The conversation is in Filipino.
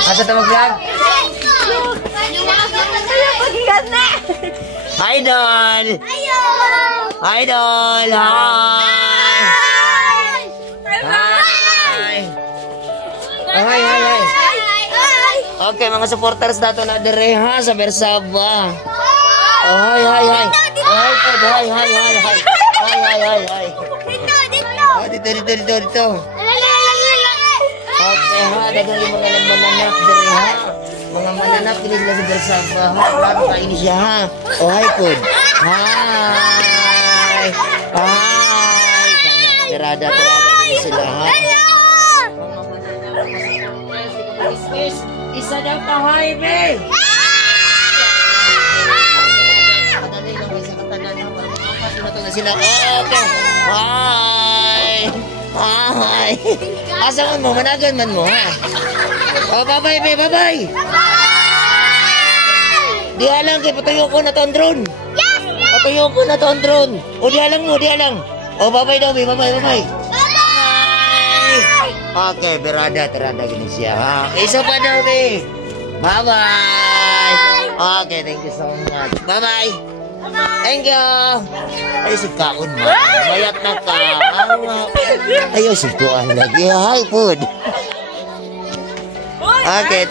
Asa ta mag-vlog? Idol! Idol! Hi! Hi! Okay, mga supporters nato na dire ha sa Bersaba. Hi! Hi! Dito. Okay ha, dagang yung mga mananap dire ha. Mga mananap dili sila sa Bersaba ha. Lalo kain siya ha. Hi pod. Hi! Kana, tirada din sila ha. Isa daw pa highway. Kadali lang isa ka tanan na para na sila. Okay. Hi. Asa mo managan man mo ha. Oh, bye. Di alang kay patuyo ko na to ang drone. Yes. Patuyo ko na to ang drone. O di alang. Oh, bye daw, bye. Okay, berada gini siya ha. Isa pa daw, be. Bye. Okay, thank you so much. Bye. Thank you. Ay, sikaon mo. Mayat na ka. Ayaw, sikuan lagi. Hi, food. Okay,